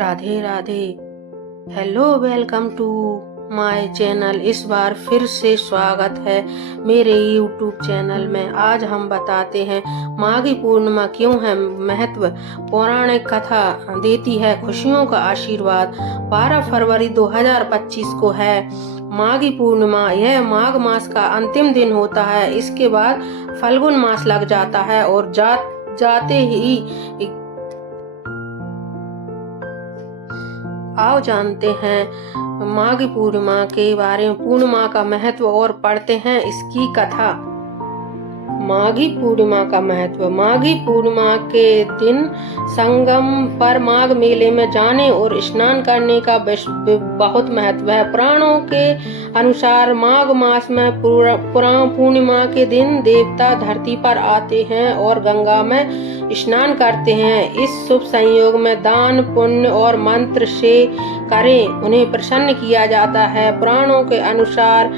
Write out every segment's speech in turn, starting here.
Radhe Radhe. Hello, welcome to my channel. इस बार फिर से स्वागत है मेरे यूट्यूब चैनल में। आज हम बताते हैं माघी पूर्णिमा क्यों है महत्व। पौराणिक कथा देती है खुशियों का आशीर्वाद। 12 फरवरी 2025 को है माघी पूर्णिमा। यह माघ मास का अंतिम दिन होता है। इसके बाद फाल्गुन मास लग जाता है और जाते ही आओ जानते हैं माघी पूर्णिमा के बारे में, पूर्णिमा का महत्व और पढ़ते हैं इसकी कथा। माघी पूर्णिमा का महत्व। माघी पूर्णिमा के दिन संगम पर माघ मेले में जाने और स्नान करने का बहुत महत्व है। पुराणों के अनुसार माघ मास में पूर्णिमा के दिन देवता धरती पर आते हैं और गंगा में स्नान करते हैं। इस शुभ संयोग में दान पुण्य और मंत्र से करें, उन्हें प्रसन्न किया जाता है। पुराणों के अनुसार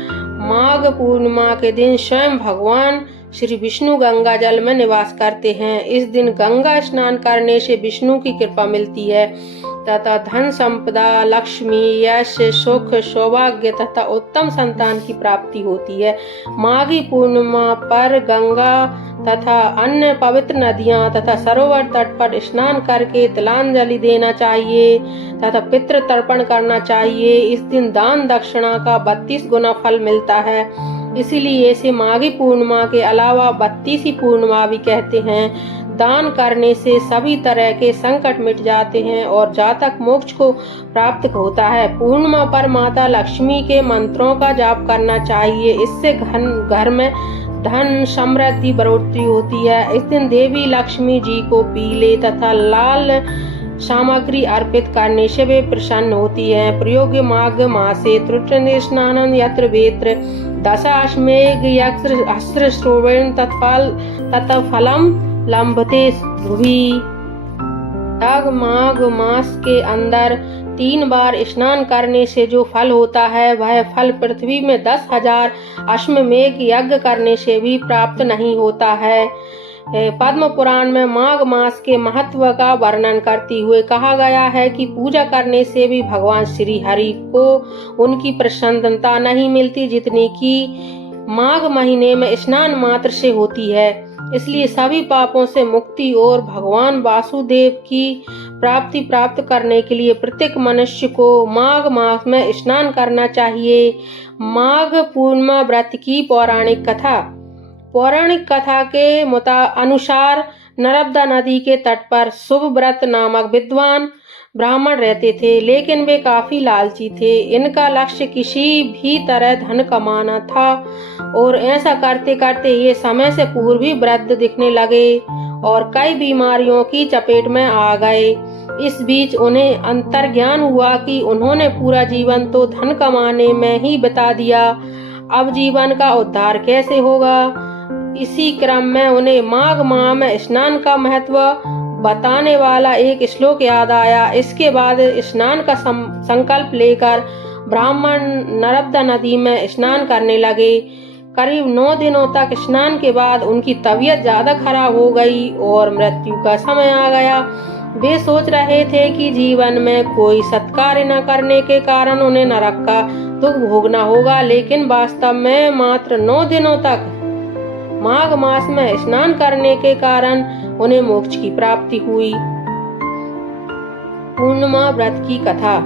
माघ पूर्णिमा के दिन स्वयं भगवान श्री विष्णु गंगा जल में निवास करते हैं। इस दिन गंगा स्नान करने से विष्णु की कृपा मिलती है तथा धन संपदा, लक्ष्मी, यश, सुख, सौभाग्य तथा उत्तम संतान की प्राप्ति होती है। माघी पूर्णिमा पर गंगा तथा अन्य पवित्र नदियां तथा सरोवर तट पर स्नान करके तिलांजलि देना चाहिए तथा पितृ तर्पण करना चाहिए। इस दिन दान दक्षिणा का 32 गुना फल मिलता है, इसीलिए इसे माघी पूर्णिमा के अलावा 32 पूर्णिमा भी कहते हैं। दान करने से सभी तरह के संकट मिट जाते हैं और जातक मोक्ष को प्राप्त होता है। पूर्णिमा पर माता लक्ष्मी के मंत्रों का जाप करना चाहिए। इससे घर में धन समृद्धि बढ़ोतरी होती है। इस दिन देवी लक्ष्मी जी को पीले तथा लाल सामग्री अर्पित करने से वे प्रसन्न होती है। प्रयोग माघ मासे तृतीय स्नान यत्र वेत्र दशाश्मेघ यत्र श्रोवेण तत्फलम लंबते भुवि। माघ मास के अंदर 3 बार स्नान करने से जो फल होता है वह फल पृथ्वी में 10,000 अश्वमेघ यज्ञ करने से भी प्राप्त नहीं होता है। पद्म पुराण में माघ मास के महत्व का वर्णन करते हुए कहा गया है कि पूजा करने से भी भगवान श्री हरि को उनकी प्रसन्नता नहीं मिलती जितनी कि माघ महीने में स्नान मात्र से होती है। इसलिए सभी पापों से मुक्ति और भगवान वासुदेव की प्राप्ति प्राप्त करने के लिए प्रत्येक मनुष्य को माघ मास में स्नान करना चाहिए। माघ पूर्णिमा व्रत की पौराणिक कथा। पौराणिक कथा के अनुसार नर्मदा नदी के तट पर शुभव्रत नामक विद्वान ब्राह्मण रहते थे, लेकिन वे काफी लालची थे। इनका लक्ष्य किसी भी तरह धन कमाना था और ऐसा करते करते ये समय से पूर्व ही वृद्ध दिखने लगे और कई बीमारियों की चपेट में आ गए। इस बीच उन्हें अंतर्ज्ञान हुआ कि उन्होंने पूरा जीवन तो धन कमाने में ही बिता दिया, अब जीवन का उद्धार कैसे होगा। इसी क्रम में उन्हें माघ माह में स्नान का महत्व बताने वाला एक श्लोक याद आया। इसके बाद स्नान का संकल्प लेकर ब्राह्मण नर्मदा नदी में स्नान करने लगे। करीब 9 दिनों तक स्नान के बाद उनकी तबीयत ज्यादा खराब हो गई और मृत्यु का समय आ गया। वे सोच रहे थे कि जीवन में कोई सत्कार्य न करने के कारण उन्हें नरक का दुख भोगना होगा, लेकिन वास्तव में मात्र 9 दिनों तक माघ मास में स्नान करने के कारण उन्हें मोक्ष की प्राप्ति हुई। पूर्णिमा व्रत की कथा।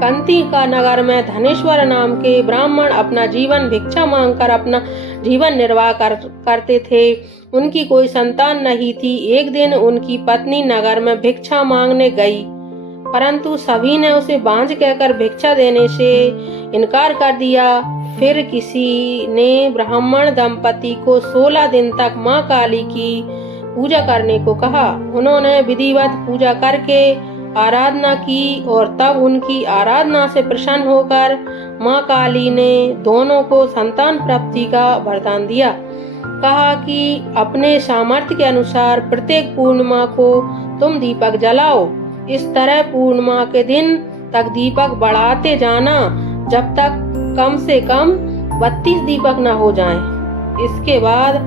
कंती का नगर में धनेश्वर नाम के ब्राह्मण अपना जीवन भिक्षा मांगकर अपना जीवन निर्वाह करते थे। उनकी कोई संतान नहीं थी। एक दिन उनकी पत्नी नगर में भिक्षा मांगने गई, परंतु सभी ने उसे बांझ कहकर भिक्षा देने से इनकार कर दिया। फिर किसी ने ब्राह्मण दंपति को 16 दिन तक मां काली की पूजा करने को कहा। उन्होंने विधिवत पूजा करके आराधना की और तब उनकी आराधना से प्रसन्न होकर मां काली ने दोनों को संतान प्राप्ति का वरदान दिया। कहा कि अपने सामर्थ्य के अनुसार प्रत्येक पूर्णिमा को तुम दीपक जलाओ। इस तरह पूर्णिमा के दिन तक दीपक बढ़ाते जाना जब तक कम से कम 32 दीपक न हो जाएं। इसके बाद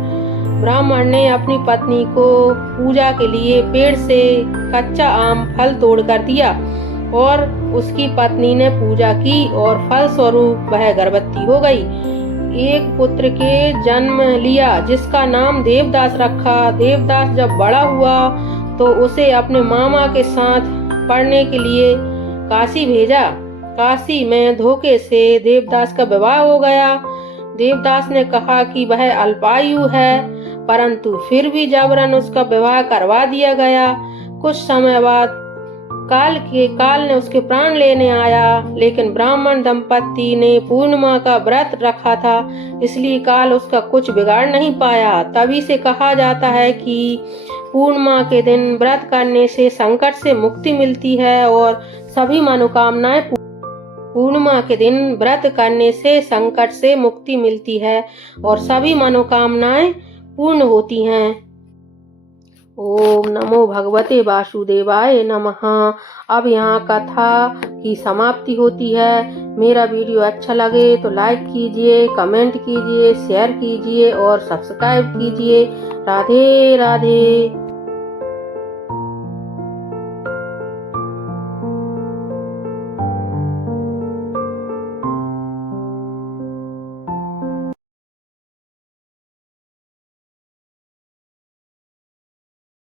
ब्राह्मण ने अपनी पत्नी को पूजा के लिए पेड़ से कच्चा आम फल तोड़ कर दिया और उसकी पत्नी ने पूजा की और फल स्वरूप वह गर्भवती हो गई। एक पुत्र के जन्म लिया जिसका नाम देवदास रखा। देवदास जब बड़ा हुआ तो उसे अपने मामा के साथ पढ़ने के लिए काशी भेजा। काशी में धोखे से देवदास का विवाह हो गया। देवदास ने कहा कि वह अल्पायु है, परंतु फिर भी जबरन उसका विवाह करवा दिया गया। कुछ समय बाद काल ने उसके प्राण लेने आया, लेकिन ब्राह्मण दंपति ने पूर्णिमा का व्रत रखा था, इसलिए काल उसका कुछ बिगाड़ नहीं पाया। तभी से कहा जाता है कि पूर्णिमा के दिन व्रत करने से संकट से मुक्ति मिलती है और सभी मनोकामनाएं पूर्णिमा के दिन व्रत करने से संकट से मुक्ति मिलती है और सभी मनोकामनाएं पूर्ण होती हैं। ओम नमो भगवते वासुदेवाय नमः। अब यहाँ कथा की समाप्ति होती है। मेरा वीडियो अच्छा लगे तो लाइक कीजिए, कमेंट कीजिए, शेयर कीजिए और सब्सक्राइब कीजिए। राधे राधे।